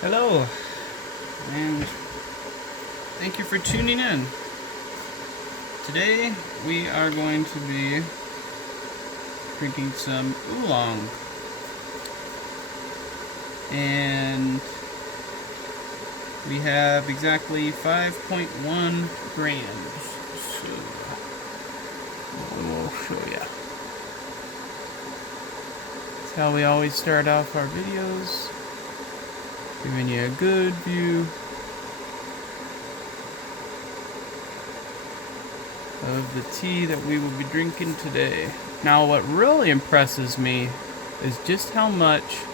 Hello, and thank you for tuning in. Today we are going to be drinking some Oolong, and we have exactly 5.1 grams. So we'll show ya. That's how we always start off our videos, giving you a good view of the tea that we will be drinking today. Now, what really impresses me is just how much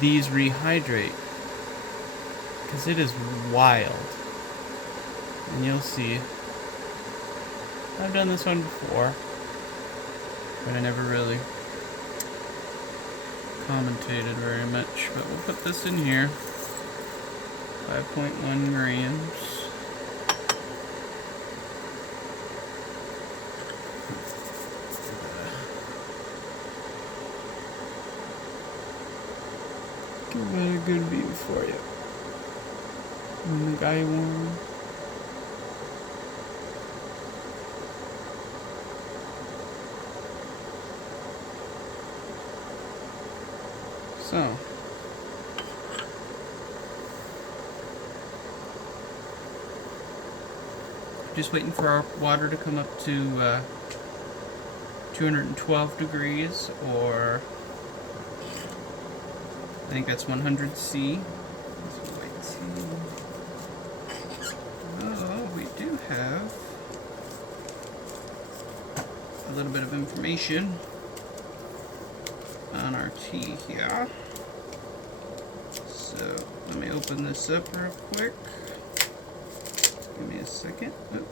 these rehydrate, because it is wild. And you'll see, I've done this one before, but I never really commentated very much. But we'll put this in here, 5.1 grams. Give it a good view for you. And the guy warm. So, just waiting for our water to come up to 212 degrees, or I think that's 100 C. Oh, we do have a little bit of information on our tea here. So let me open this up real quick. Give me a second. Oop.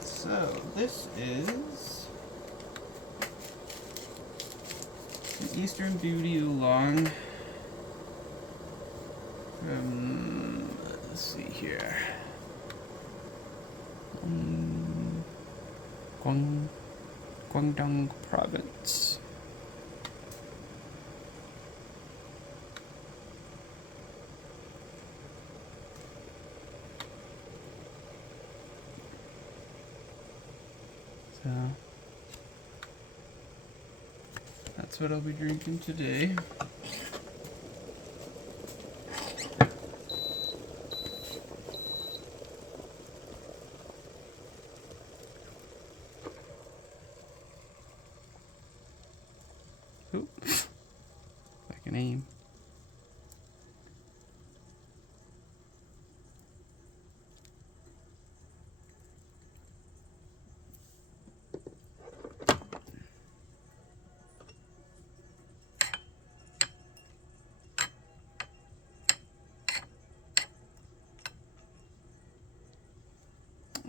So this is an Eastern Beauty Oolong. Let's see here. Guangdong Province. So that's what I'll be drinking today. Oop. If I can aim.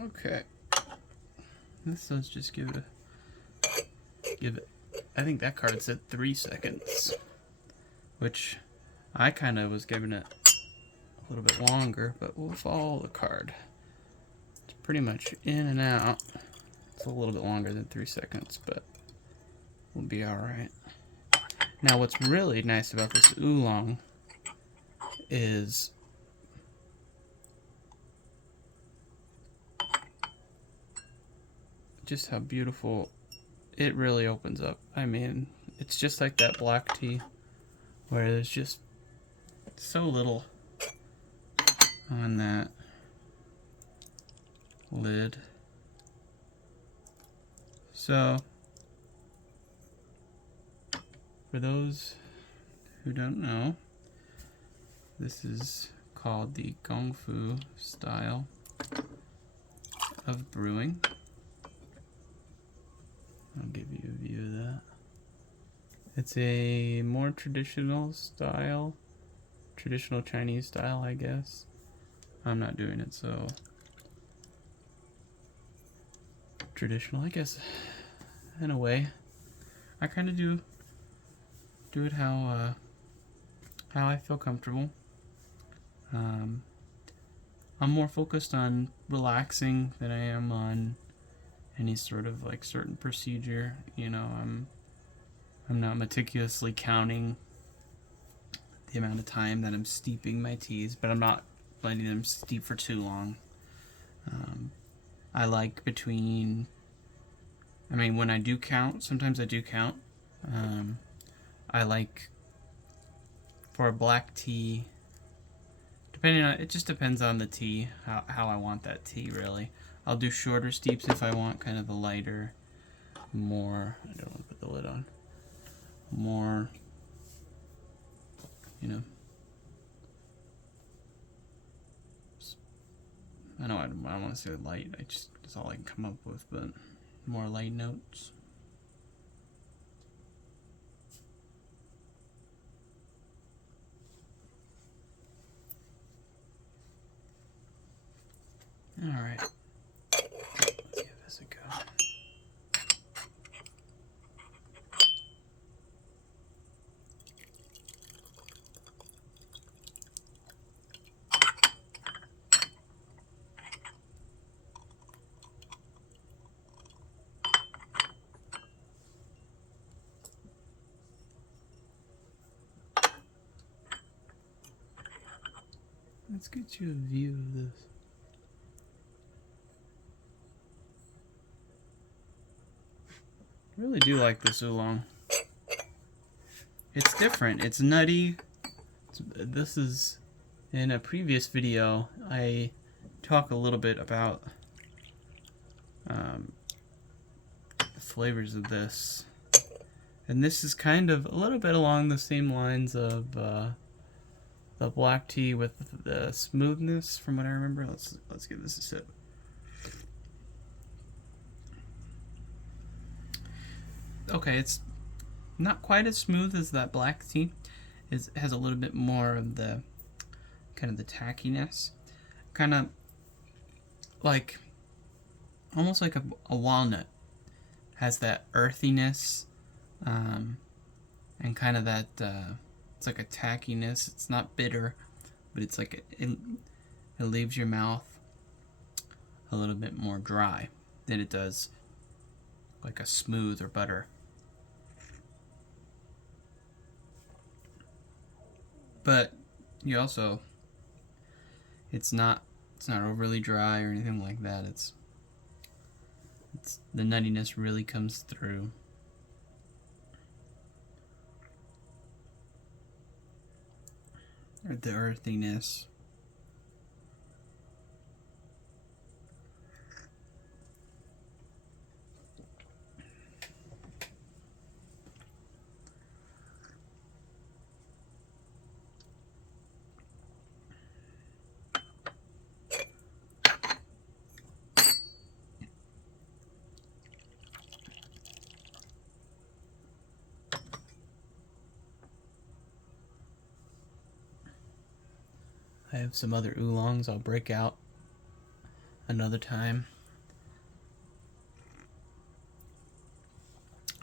Okay. This does just give it. I think that card said 3 seconds, which I kind of was giving it a little bit longer, but we'll follow the card. It's pretty much in and out. It's a little bit longer than 3 seconds, but we'll be all right. Now, what's really nice about this Oolong is just how beautiful it really opens up. I mean, it's just like that black tea where there's just so little on that lid. So, for those who don't know, this is called the Kung Fu style of brewing. I'll give you a view of that. It's a more traditional style, traditional Chinese style, I guess. I'm not doing it so traditional, I guess, in a way. I kind of do it how I feel comfortable. I'm more focused on relaxing than I am on any sort of like certain procedure. You know, I'm not meticulously counting the amount of time that I'm steeping my teas, but I'm not letting them steep for too long. I like between, I mean, when I do count, sometimes I do count. I like for a black tea, depending on, it just depends on the tea, how I want that tea, really. I'll do shorter steeps if I want kind of a lighter, more, I don't want to put the lid on, more, you know, I don't want to say light, that's all I can come up with, but more light notes. Alright, let's give this a go. Let's get you a view of this. I really do like this oolong. It's different. It's nutty. This is, in a previous video, I talk a little bit about the flavors of this. And this is kind of a little bit along the same lines of the black tea with the smoothness, from what I remember. Let's give this a sip. Okay, it's not quite as smooth as that black tea. It has a little bit more of the kind of the tackiness, kind of like almost like a walnut. Has that earthiness, and kind of that it's like a tackiness. It's not bitter, but it's like it leaves your mouth a little bit more dry than it does like a smooth or butter. But you also, it's not overly dry or anything like that. It's the nuttiness really comes through. Or the earthiness. I have some other oolongs I'll break out another time.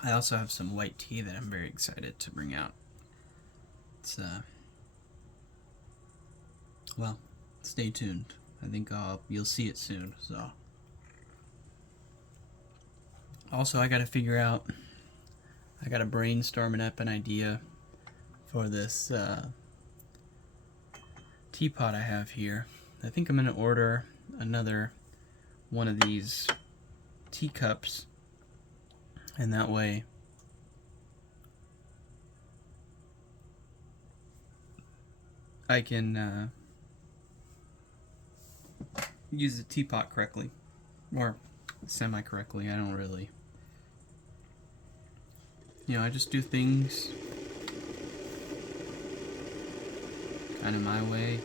I also have some white tea that I'm very excited to bring out. It's well, stay tuned. I think you'll see it soon. So, also I got to figure out. I got to brainstorming up an idea for this teapot I have here. I think I'm gonna order another one of these teacups, and that way I can use the teapot correctly, or semi-correctly. I don't really, I just do things kind of my way.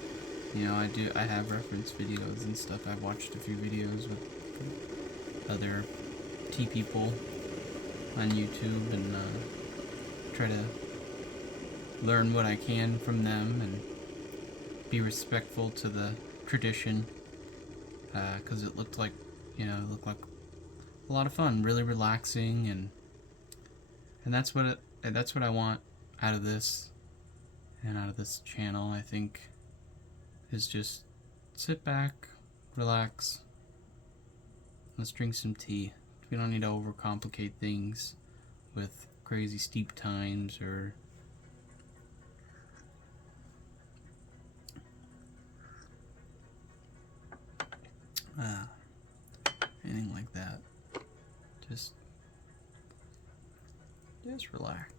I have reference videos and stuff. I've watched a few videos with other tea people on YouTube and try to learn what I can from them and be respectful to the tradition, because it looked like a lot of fun, really relaxing, and that's what I want out of this and out of this channel. I think is just sit back, relax, let's drink some tea. We don't need to overcomplicate things with crazy steep times or anything like that. Just relax.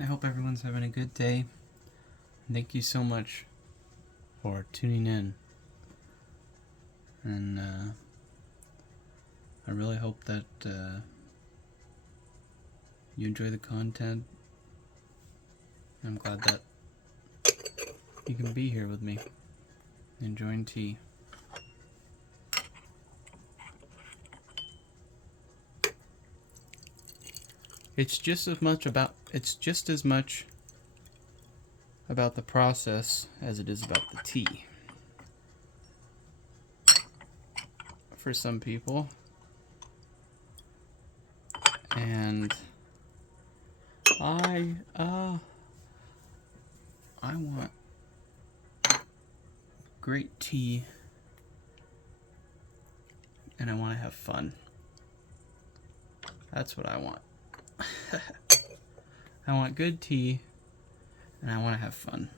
I hope everyone's having a good day. Thank you so much for tuning in. And I really hope that you enjoy the content. I'm glad that you can be here with me enjoying tea. It's just as much about the process as it is about the tea. For some people. And I want great tea, and I want to have fun. That's what I want. I want good tea, and I want to have fun.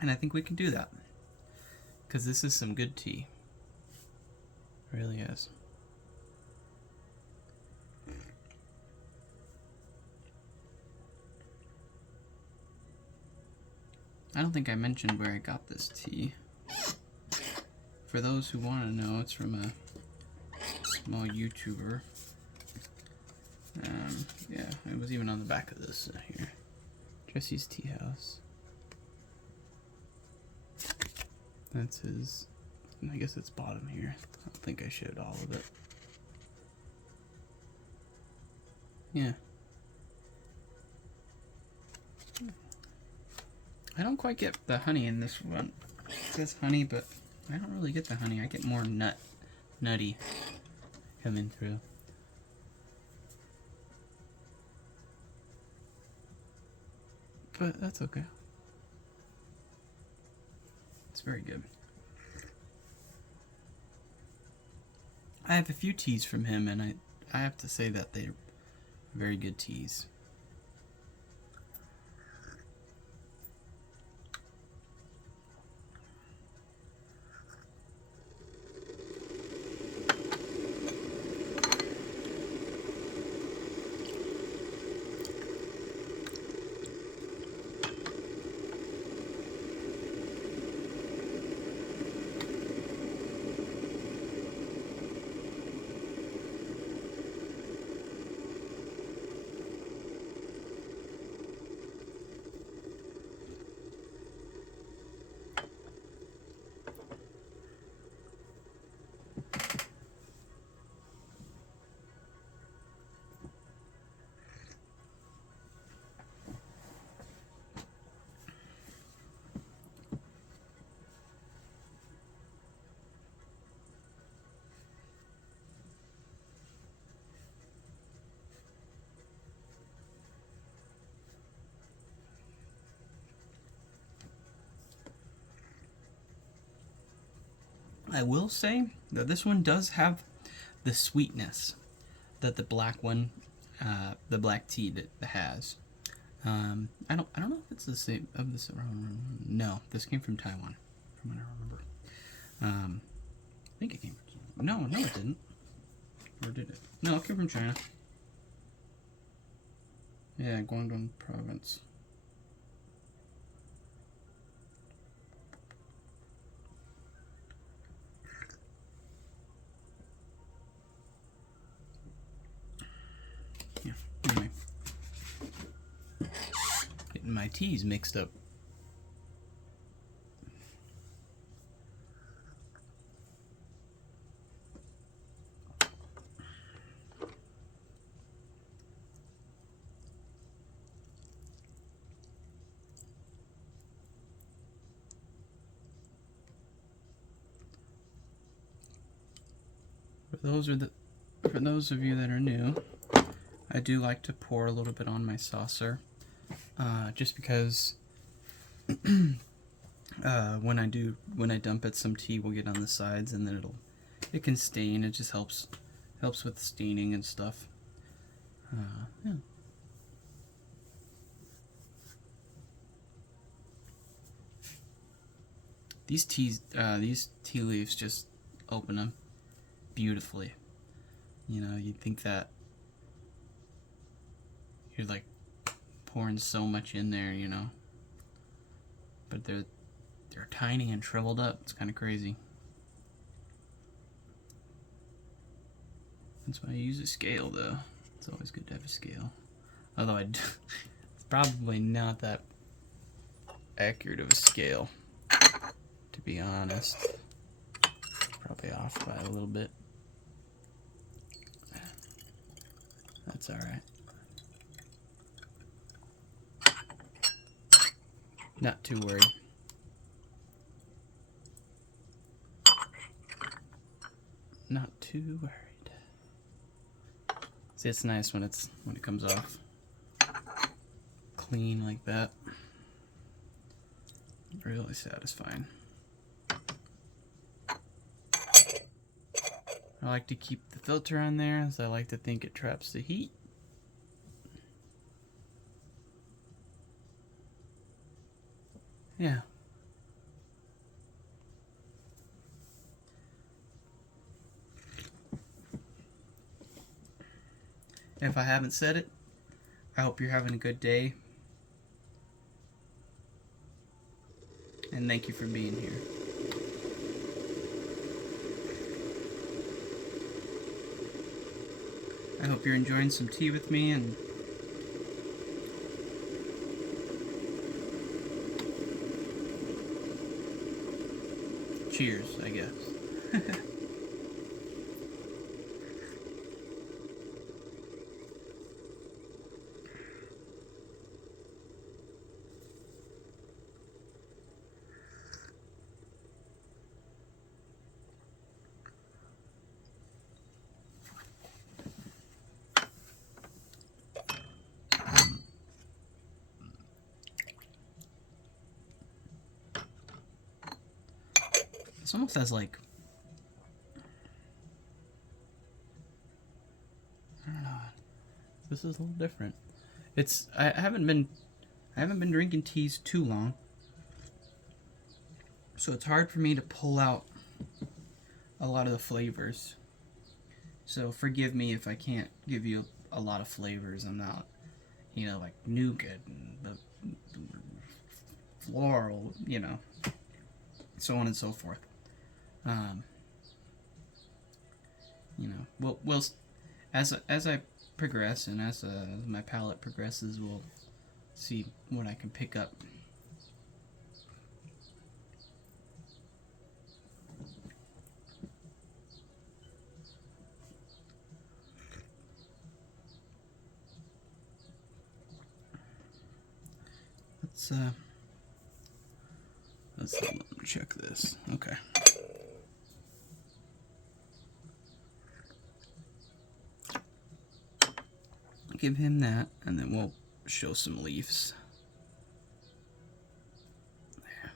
And I think we can do that, because this is some good tea. It really is. I don't think I mentioned where I got this tea. For those who want to know, it's from a small YouTuber. Yeah, it was even on the back of this here. Jesse's Tea House. That's his. I guess it's bottom here. I don't think I showed all of it. Yeah. I don't quite get the honey in this one. It says honey, but I don't really get the honey. I get more nutty coming through. But that's okay. It's very good. I have a few teas from him, and I have to say that they're very good teas. I will say that this one does have the sweetness that the black one, the black tea has. I don't know if it's the same of this. No, this came from Taiwan, from what I remember. I think it came from. No, it didn't. Or did it? No, it came from China. Yeah, Guangdong province. Yeah, anyway. Getting my teas mixed up. For those of you that are new, I do like to pour a little bit on my saucer, just because when I dump it, some tea will get on the sides, and then it can stain. It just helps with staining and stuff. Yeah. These tea leaves just open them beautifully. You know, you'd think that you're like pouring so much in there, you know, but they're tiny and shriveled up. It's kind of crazy. That's why I use a scale, though. It's always good to have a scale. Although it's probably not that accurate of a scale, to be honest. Probably off by a little bit. That's alright. Not too worried. Not too worried. See, it's nice when it comes off clean like that. Really satisfying. I like to keep the filter on there, as I like to think it traps the heat. Yeah. If I haven't said it, I hope you're having a good day. And thank you for being here. I hope you're enjoying some tea with me, and cheers, I guess. This almost has like, I don't know. This is a little different. I haven't been drinking teas too long, so it's hard for me to pull out a lot of the flavors. So forgive me if I can't give you a lot of flavors. I'm not, you know, like nougat and floral, you know, so on and so forth. You know, we'll as I progress, and as my palate progresses, we'll see what I can pick up. Let's check this. Okay. Give him that, and then we'll show some leaves. There.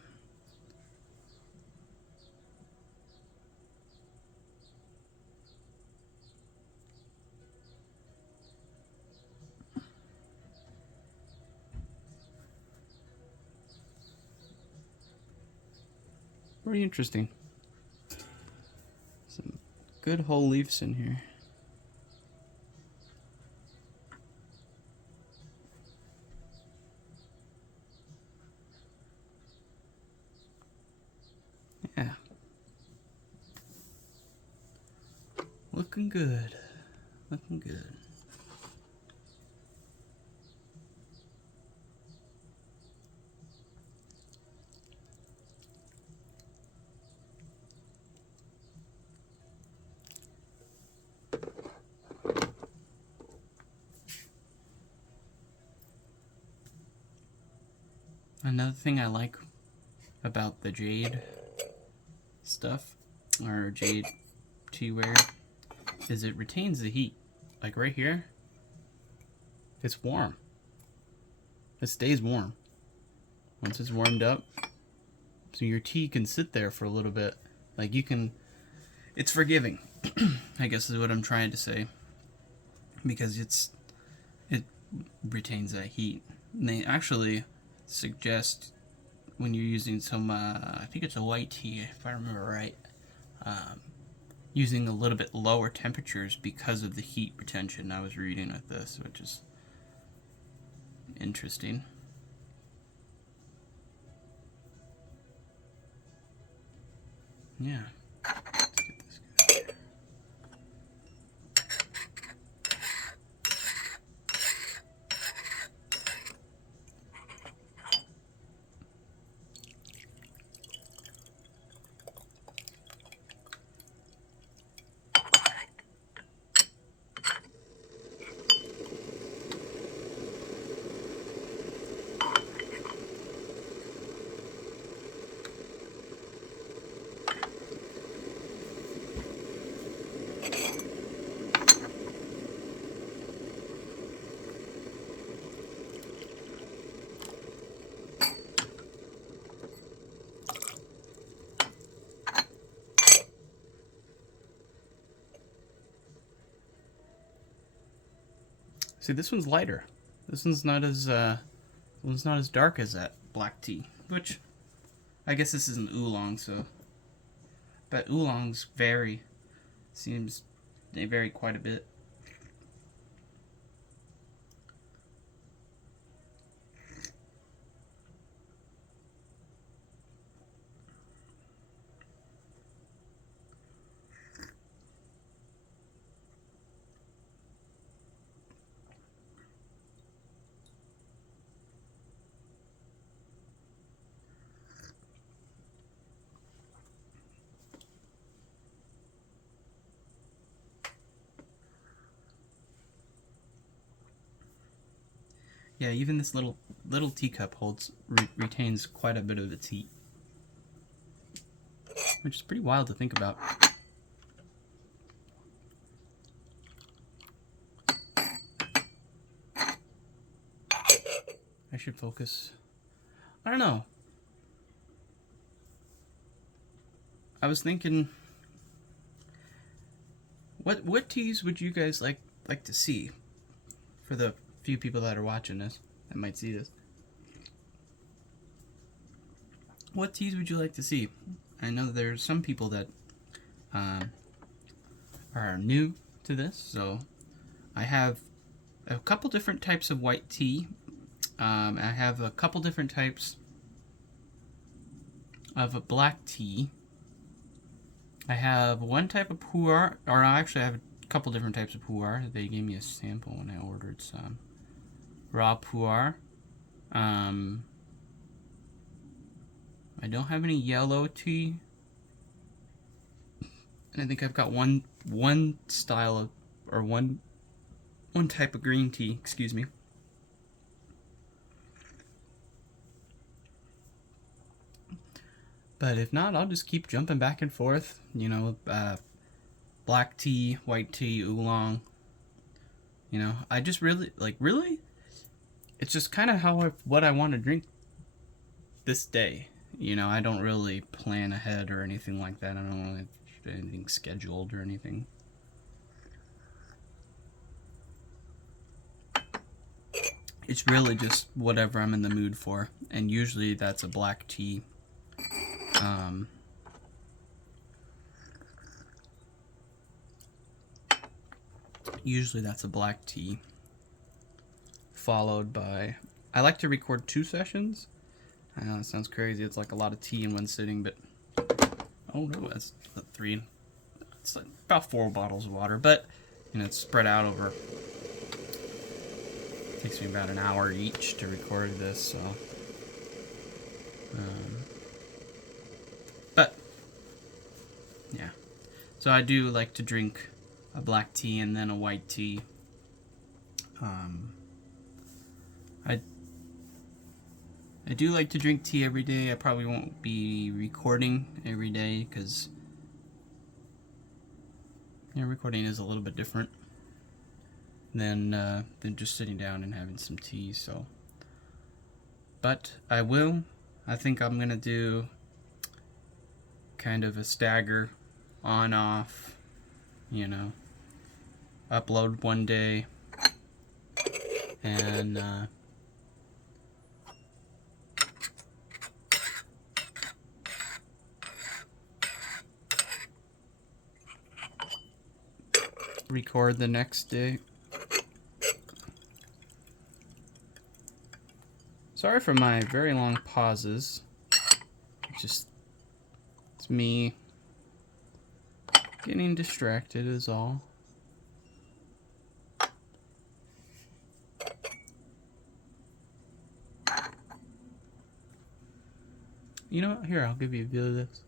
Pretty interesting. Some good whole leaves in here. Yeah. Looking good. Looking good. Another thing I like about the jade stuff, or jade teaware, is it retains the heat. Like right here, it's warm. It stays warm. Once it's warmed up, so your tea can sit there for a little bit. Like you can, it's forgiving, I guess is what I'm trying to say. Because it retains that heat. And they actually suggest when you're using some, I think it's a white tea if I remember right, using a little bit lower temperatures because of the heat retention I was reading with this, which is interesting. Yeah. Let's get this guy. See, this one's lighter. This one's not as dark as that black tea, which I guess this isn't oolong, so. But oolongs vary. Seems they vary quite a bit. Yeah, even this little teacup retains quite a bit of its heat, which is pretty wild to think about. I should focus. I don't know. I was thinking, what teas would you guys like to see? For the few people that are watching this, that might see this. What teas would you like to see? I know there's some people that are new to this, so I have a couple different types of white tea. I have a couple different types of a black tea. I have one type of pu'er, or actually I have a couple different types of pu'er. They gave me a sample when I ordered some. Raw pu'er. I don't have any yellow tea. And I think I've got one style of, or one type of green tea, excuse me. But if not, I'll just keep jumping back and forth. You know, black tea, white tea, oolong. You know, I just really, it's just kind of what I want to drink this day. You know, I don't really plan ahead or anything like that. I don't want anything scheduled or anything. It's really just whatever I'm in the mood for. And usually that's a black tea. Usually that's a black tea, followed by, I like to record 2 sessions. I know it sounds crazy, it's like a lot of tea in one sitting, but, oh no, that's 3, it's like about 4 bottles of water, but, you know, it's spread out over, it takes me about an hour each to record this, so, but, yeah, so I do like to drink a black tea and then a white tea. I do like to drink tea every day. I probably won't be recording every day because Yeah, recording is a little bit different than just sitting down and having some tea. So, but I think I'm gonna do kind of a stagger, on off. You know, upload one day and record the next day. Sorry for my very long pauses. It's me getting distracted is all. You know what? Here, I'll give you a view of this.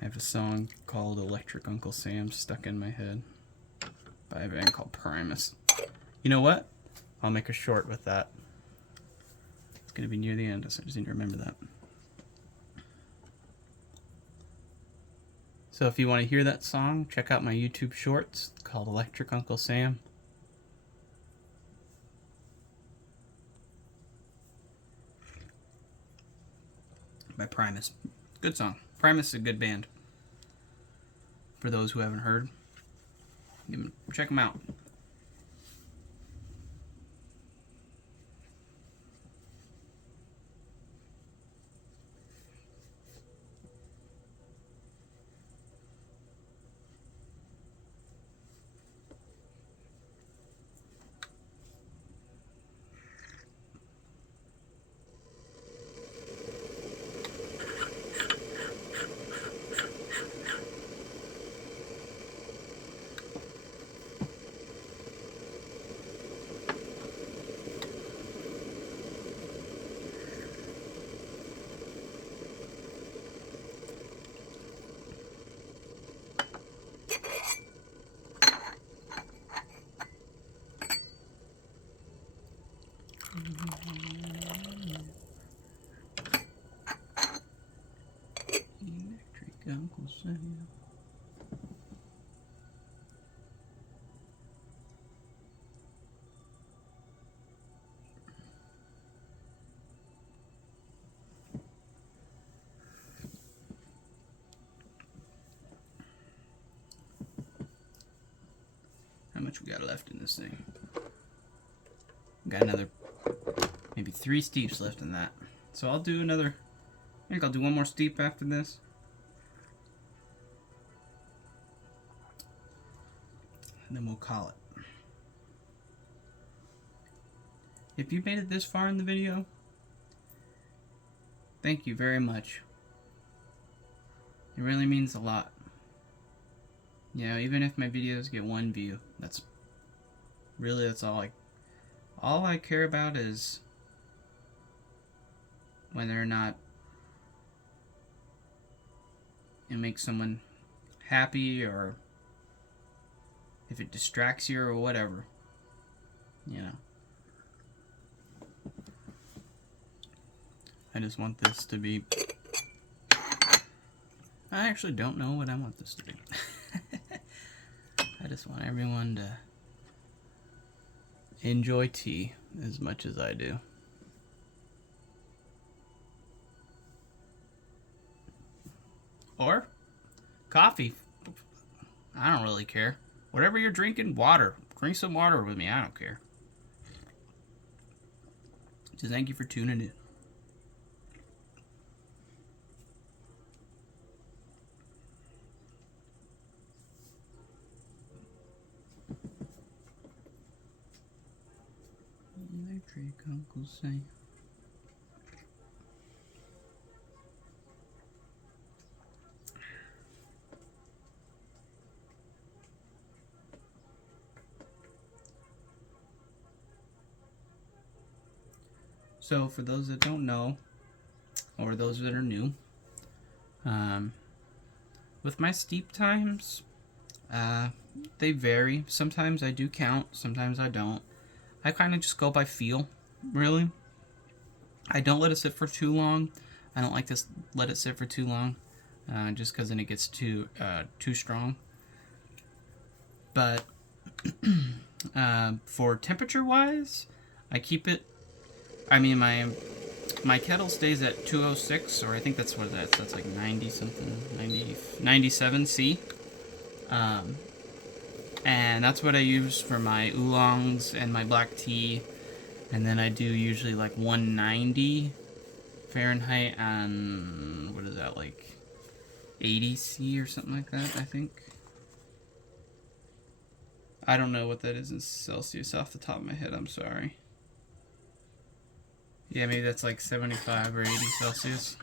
I have a song called Electric Uncle Sam stuck in my head by a band called Primus. You know what? I'll make a short with that. It's going to be near the end, so I just need to remember that. So if you want to hear that song, check out my YouTube shorts called Electric Uncle Sam. By Primus. Good song. Primus is a good band. For those who haven't heard, check them out. Electric Uncle Sam. How much we got left in this thing? Got another maybe 3 steeps left in that. So I'll do another, I think I'll do one more steep after this. And then we'll call it. If you made it this far in the video, thank you very much. It really means a lot. You know, even if my videos get 1 view, that's all I care about is whether or not it makes someone happy or if it distracts you or whatever. You know. I just want this to be... I actually don't know what I want this to be. I just want everyone to enjoy tea as much as I do. Or coffee. I don't really care. Whatever you're drinking, water. Drink some water with me. I don't care. So thank you for tuning in. Electric Uncle Sam. So for those that don't know, or those that are new, with my steep times, they vary. Sometimes I do count, sometimes I don't. I kind of just go by feel, really. I don't let it sit for too long. I don't like to let it sit for too long, just because then it gets too strong. But for temperature wise, I keep it. I mean, my kettle stays at 206, or I think that's what that's like 90 something, 97 C. And that's what I use for my oolongs and my black tea. And then I do usually like 190 Fahrenheit on, what is that, like 80 C or something like that, I think. I don't know what that is in Celsius off the top of my head, I'm sorry. Yeah, maybe that's like 75 or 80 Celsius.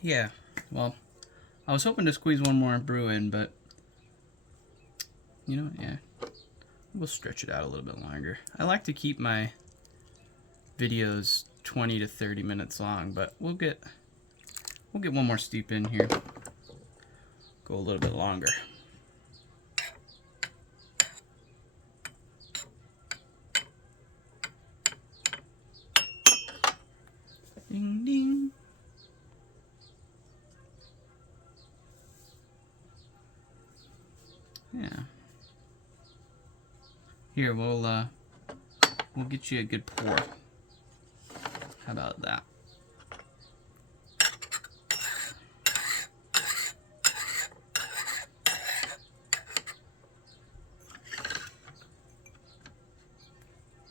Yeah, well, I was hoping to squeeze one more brew in, but you know, yeah, we'll stretch it out a little bit longer. I like to keep my videos 20 to 30 minutes long, but we'll get one more steep in here. Go a little bit longer. Ding ding. Yeah. Here, we'll get you a good pour. How about that?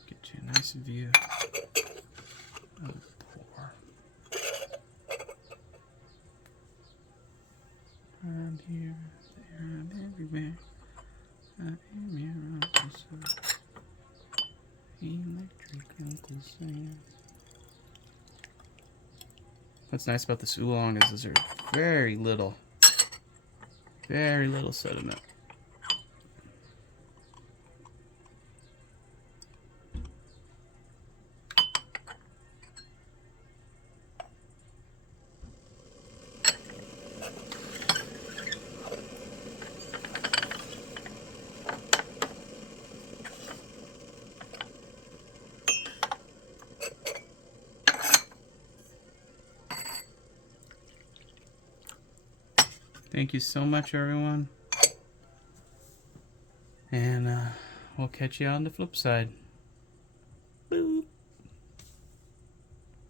Get you a nice view of the pour. Around here, around everywhere. I am your Uncle Sam. Electric Uncle Sam. What's nice about this oolong is there's very little sediment. Thank you so much, everyone. And we'll catch you on the flip side.